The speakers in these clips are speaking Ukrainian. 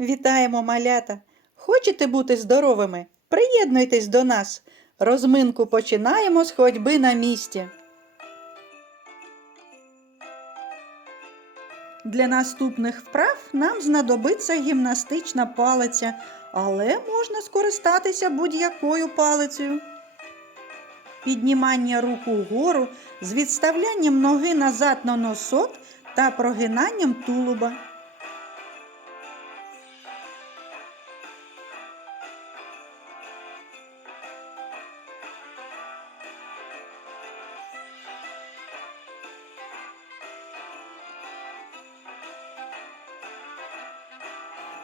Вітаємо, малята! Хочете бути здоровими? Приєднуйтесь до нас. Розминку починаємо з ходьби на місці. Для наступних вправ нам знадобиться гімнастична палиця, але можна скористатися будь-якою палицею. Піднімання рук угору з відставлянням ноги назад на носок та прогинанням тулуба.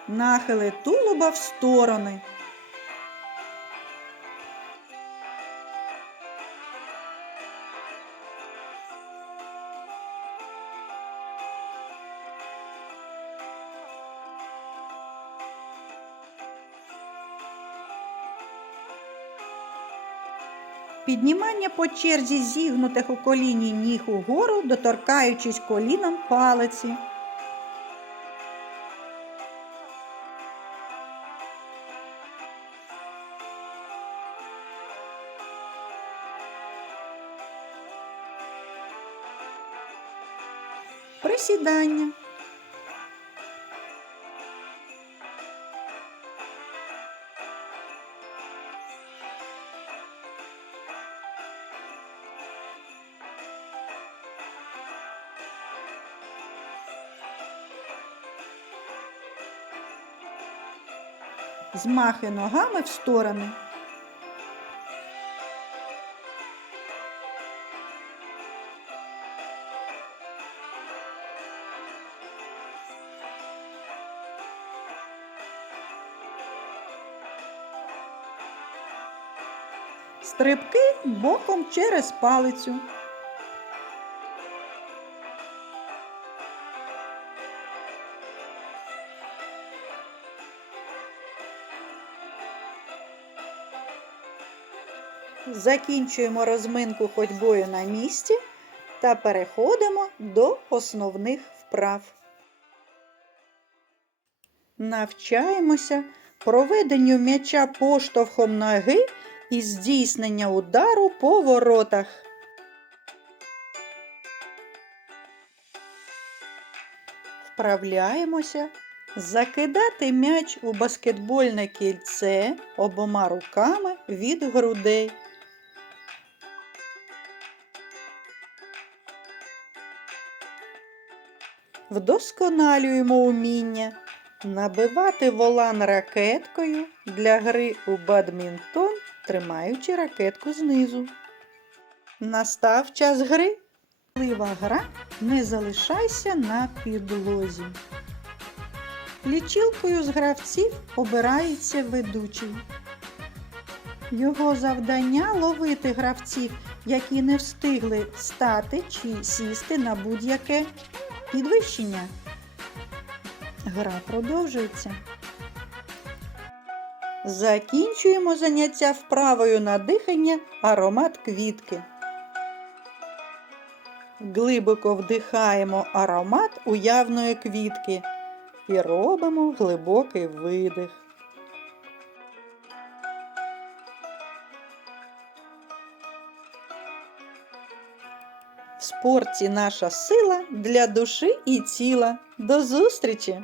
Нахили тулуба в сторони. Піднімання по черзі зігнутих у коліні ніг угору, доторкаючись коліном палиці. Присідання. Змахи ногами в сторони. Стрибки боком через палицю. Закінчуємо розминку ходьбою на місці та переходимо до основних вправ. Навчаємося проведенню м'яча поштовхом ноги і здійснення удару по воротах. Вправляємося закидати м'яч у баскетбольне кільце обома руками від грудей. Вдосконалюємо уміння набивати волан ракеткою для гри у бадмінтон, тримаючи ракетку знизу. Настав час гри. Лива гра не залишайся на підлозі. Лічилкою з гравців обирається ведучий. Його завдання ловити гравців, які не встигли стати чи сісти на будь-яке підвищення. Гра продовжується. Закінчуємо заняття вправою на дихання аромат квітки. Глибоко вдихаємо аромат уявної квітки і робимо глибокий видих. В спорті наша сила для душі і тіла. До зустрічі!